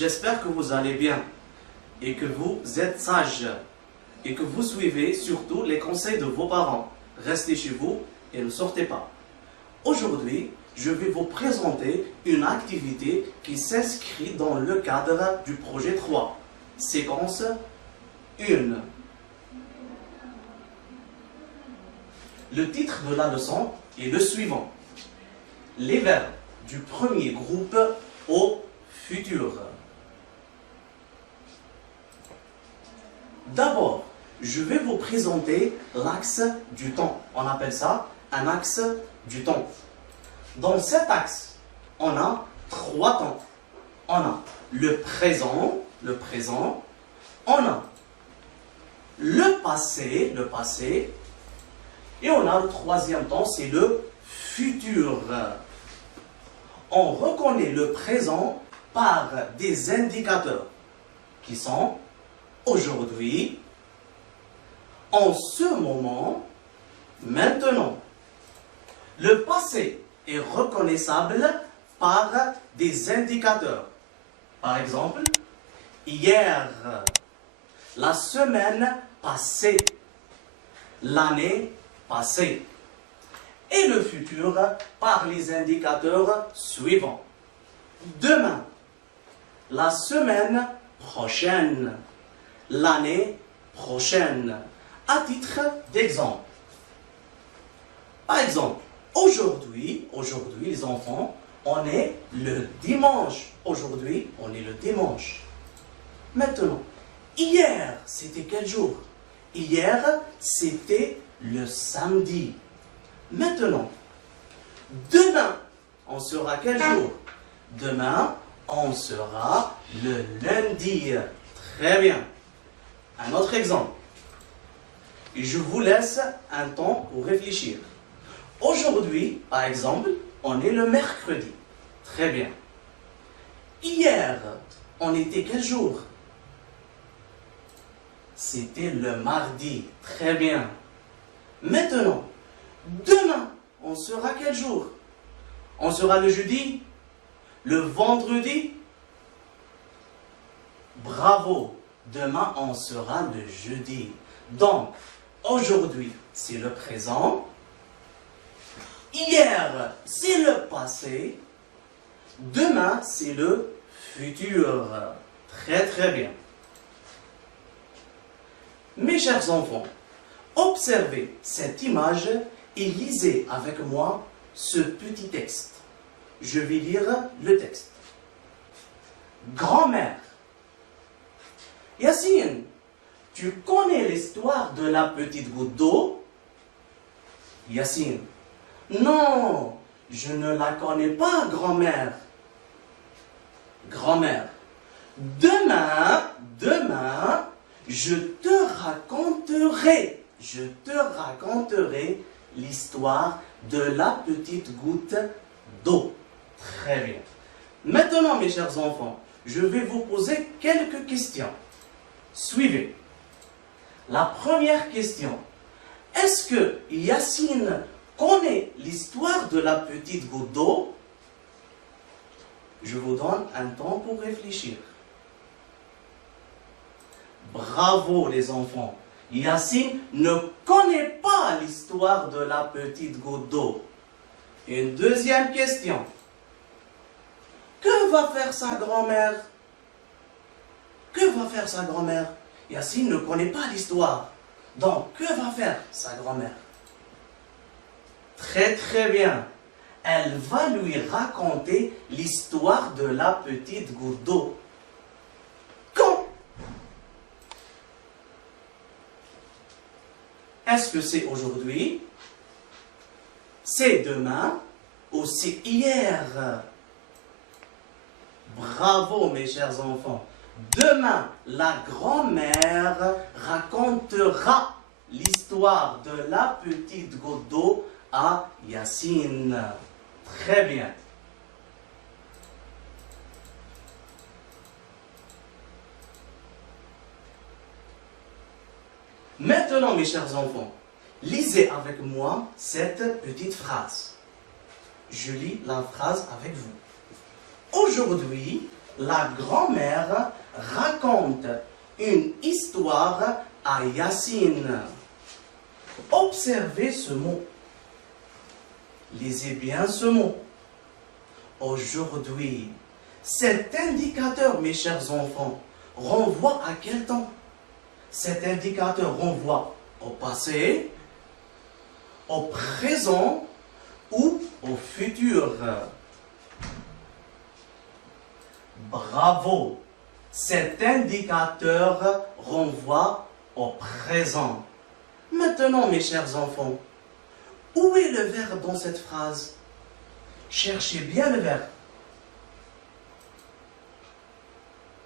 j'espère que vous allez bien et que vous êtes sages et que vous suivez surtout les conseils de vos parents. Restez chez vous et ne sortez pas. Aujourd'hui, je vais vous présenter une activité qui s'inscrit dans le cadre du projet 3. Séquence 1. Le titre de la leçon est le suivant. Les verbes du premier groupe au futur. D'abord, je vais vous présenter l'axe du temps. On appelle ça un axe du temps. Dans cet axe, on a 3 temps. On a le présent, on a le passé, et on a le 3e temps, c'est le futur. On reconnaît le présent par des indicateurs qui sont aujourd'hui, en ce moment, maintenant. Le passé est reconnaissable par des indicateurs. Par exemple, hier, la semaine passée, l'année passée. Et le futur par les indicateurs suivants. Demain, la semaine prochaine, l'année prochaine. À titre d'exemple. Par exemple, aujourd'hui, les enfants, on est le dimanche. Aujourd'hui, on est le dimanche. Maintenant, hier, c'était quel jour? Hier, c'était le samedi. Maintenant, demain, on sera quel jour? Demain, on sera le lundi. Très bien. Un autre exemple. Je vous laisse un temps pour réfléchir. Aujourd'hui, par exemple, on est le mercredi. Très bien. Hier, on était quel jour? C'était le mardi. Très bien. Maintenant, demain, on sera quel jour? On sera le jeudi? Le vendredi? Bravo! Demain, on sera le jeudi. Donc, aujourd'hui, c'est le présent. Hier, c'est le passé. Demain, c'est le futur. Très, très bien. Mes chers enfants, observez cette image et lisez avec moi ce petit texte. Je vais lire le texte. Grand-mère. Yacine, tu connais l'histoire de la petite goutte d'eau? Yacine. Non, je ne la connais pas, grand-mère. Grand-mère. Demain, je te raconterai l'histoire de la petite goutte d'eau. Très bien. Maintenant, mes chers enfants, je vais vous poser quelques questions. Suivez. La première question. Est-ce que Yacine connaît l'histoire de la petite goutte d'eau? Je vous donne un temps pour réfléchir. Bravo les enfants. Yacine ne connaît pas l'histoire de la petite goutte d'eau. Une deuxième question. Que va faire sa grand-mère? Que va faire sa grand-mère? Yacine ne connaît pas l'histoire. Donc, que va faire sa grand-mère? Très très bien. Elle va lui raconter l'histoire de la petite goutte d'eau. Quand? Est-ce que c'est aujourd'hui? C'est demain? Ou c'est hier? Bravo mes chers enfants. Demain, la grand-mère racontera l'histoire de la petite goutte d'eau à Yacine. Très bien. Maintenant, mes chers enfants, lisez avec moi cette petite phrase. Je lis la phrase avec vous. Aujourd'hui, la grand-mère raconte une histoire à Yacine. Observez ce mot. Lisez bien ce mot. Aujourd'hui, cet indicateur, mes chers enfants, renvoie à quel temps? Cet indicateur renvoie au passé, au présent ou au futur. Bravo! Cet indicateur renvoie au présent. Maintenant, mes chers enfants, où est le verbe dans cette phrase? Cherchez bien le verbe.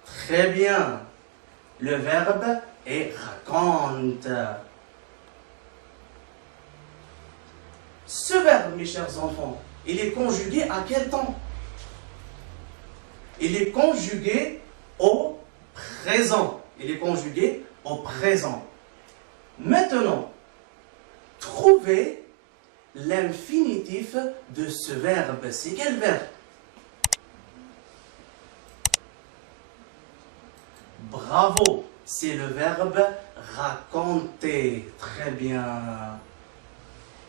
Très bien. Le verbe est raconte. Ce verbe, mes chers enfants, il est conjugué à quel temps? Il est conjugué au présent. Il est conjugué au présent. Maintenant, trouvez l'infinitif de ce verbe. C'est quel verbe? Bravo, c'est le verbe raconter. Très bien.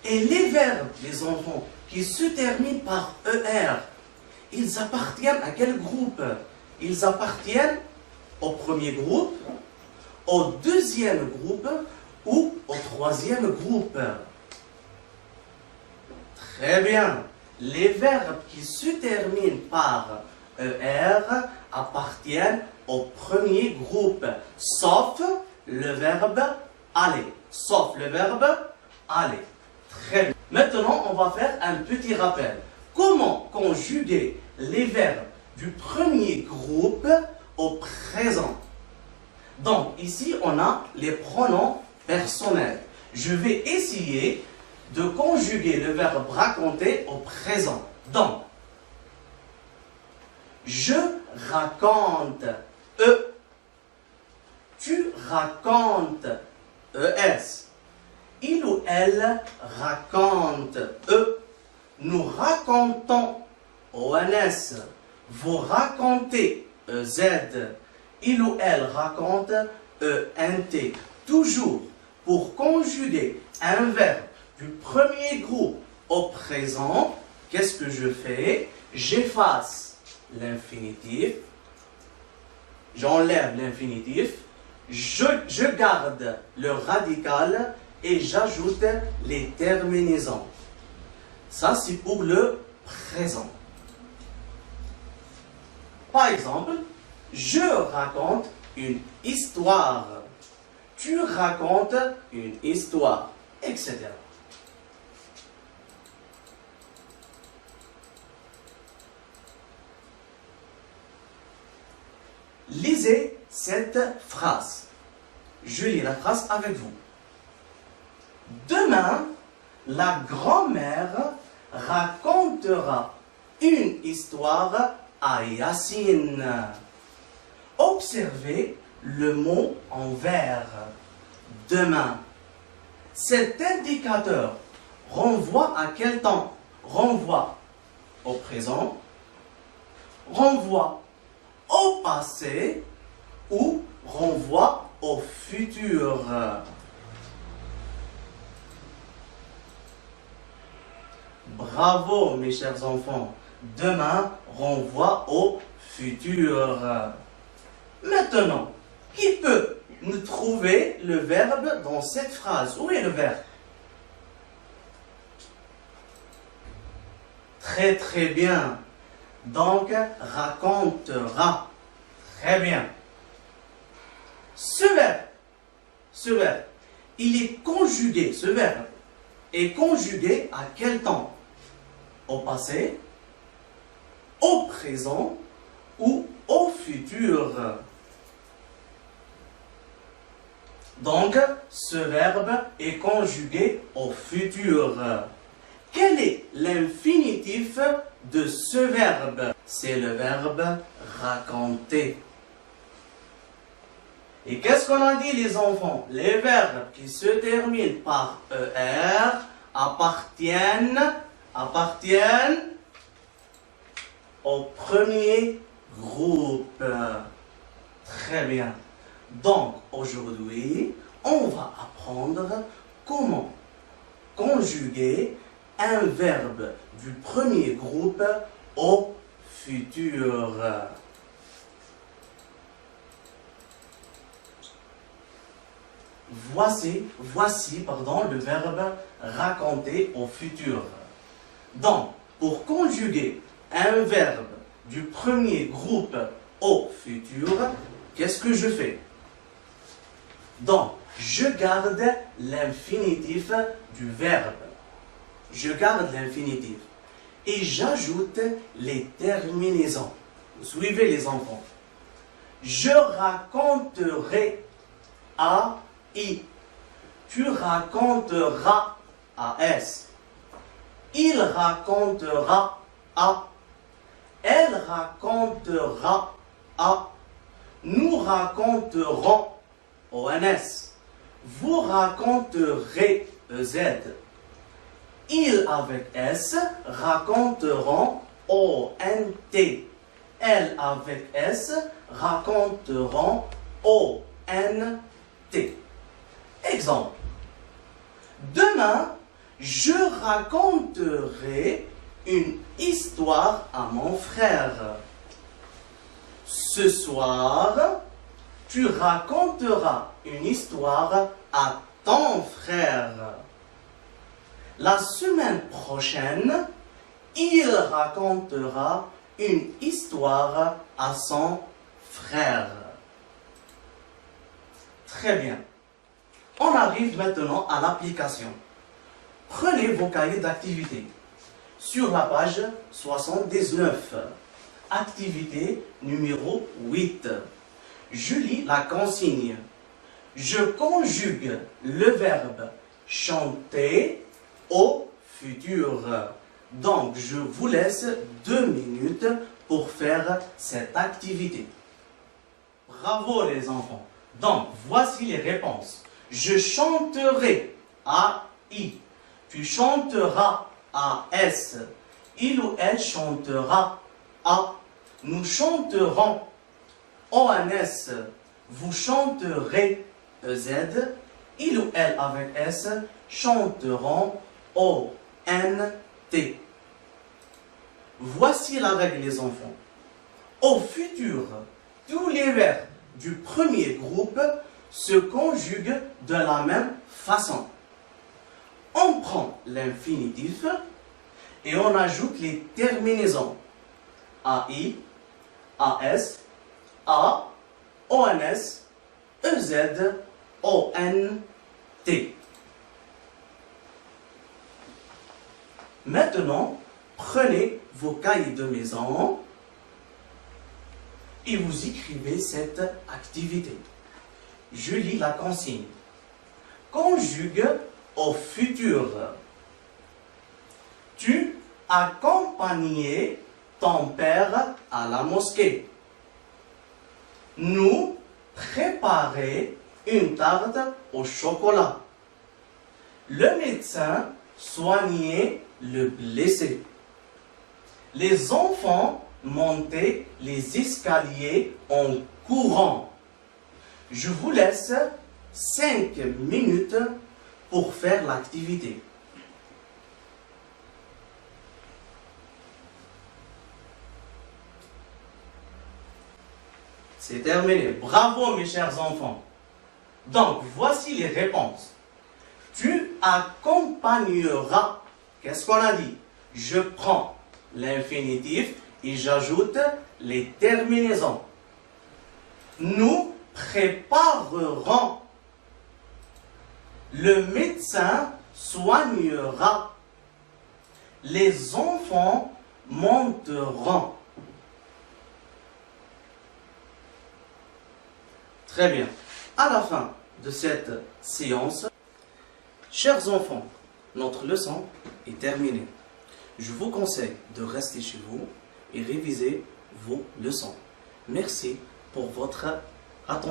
Et les verbes, les enfants, qui se terminent par ER, ils appartiennent à quel groupe? Ils appartiennent au premier groupe, au deuxième groupe ou au troisième groupe. Très bien. Les verbes qui se terminent par ER appartiennent au premier groupe, sauf le verbe aller. Sauf le verbe aller. Très bien. Maintenant, on va faire un petit rappel. Comment conjuguer les verbes du premier groupe au présent? Donc, ici, on a les pronoms personnels. Je vais essayer de conjuguer le verbe raconter au présent. Donc, je raconte, E. Tu racontes, ES. Il ou elle raconte, E. Nous racontons, ONS. Vous racontez, EZ. Il ou elle raconte, ENT. Toujours, pour conjuguer un verbe du premier groupe au présent, qu'est-ce que je fais? J'efface l'infinitif, j'enlève l'infinitif, je garde le radical et j'ajoute les terminaisons. Ça, c'est pour le présent. Par exemple, je raconte une histoire. Tu racontes une histoire, etc. Lisez cette phrase. Je lis la phrase avec vous. Demain, la grand-mère racontera une histoire à Yacine. Observez le mot en vert. Demain. Cet indicateur renvoie à quel temps? Renvoie au présent, renvoie au passé ou renvoie au futur. Bravo mes chers enfants. Demain renvoie au futur. Maintenant, qui peut nous trouver le verbe dans cette phrase? Où est le verbe? Très très bien. Donc, racontera. Très bien. Ce verbe, il est conjugué, ce verbe est conjugué à quel temps? Au passé, au présent ou au futur. Donc, ce verbe est conjugué au futur. Quel est l'infinitif de ce verbe? C'est le verbe raconter. Et qu'est-ce qu'on a dit les enfants? Les verbes qui se terminent par ER appartiennent au premier groupe. Très bien. Donc, aujourd'hui, on va apprendre comment conjuguer un verbe du premier groupe au futur. Voici le verbe raconter au futur. Donc, pour conjuguer un verbe du premier groupe au futur, qu'est-ce que je fais? Donc, je garde l'infinitif du verbe. Je garde l'infinitif. Et j'ajoute les terminaisons. Vous suivez les enfants. Je raconterai à I. Tu raconteras à S. Il racontera à. Elle racontera à. Nous raconterons ONS. Vous raconterez EZ. Ils avec S raconteront ONT. Elles avec S raconteront ONT. Exemple. Demain, je raconterai une histoire à mon frère. Ce soir, tu raconteras une histoire à ton frère. La semaine prochaine, il racontera une histoire à son frère. Très bien. On arrive maintenant à l'application. Prenez vos cahiers d'activité. Sur la page 79, activité numéro 8. Je lis la consigne. Je conjugue le verbe chanter au futur. Donc, je vous laisse 2 minutes pour faire cette activité. Bravo les enfants. Donc, voici les réponses. Je chanterai à I. Tu chanteras à S. Il ou elle chantera à. Nous chanterons ONS. Vous chanterez EZ. Il ou elle avec S chanteront ONT. Voici la règle les enfants. Au futur, tous les verbes du premier groupe se conjuguent de la même façon. On prend l'infinitif et on ajoute les terminaisons AI, AS, A, ONS, EZ, ONT. Maintenant, prenez vos cahiers de maison et vous écrivez cette activité. Je lis la consigne. Conjugue au futur. Tu accompagnais ton père à la mosquée. Nous préparer une tarte au chocolat. Le médecin soignait le blessé. Les enfants montaient les escaliers en courant. Je vous laisse 5 minutes pour faire l'activité. C'est terminé. Bravo mes chers enfants. Donc, voici les réponses. Tu accompagneras. Qu'est-ce qu'on a dit? Je prends l'infinitif et j'ajoute les terminaisons. Nous préparerons. Le médecin soignera. Les enfants monteront. Très bien. À la fin de cette séance, chers enfants, notre leçon est terminée. Je vous conseille de rester chez vous et réviser vos leçons. Merci pour votre attention.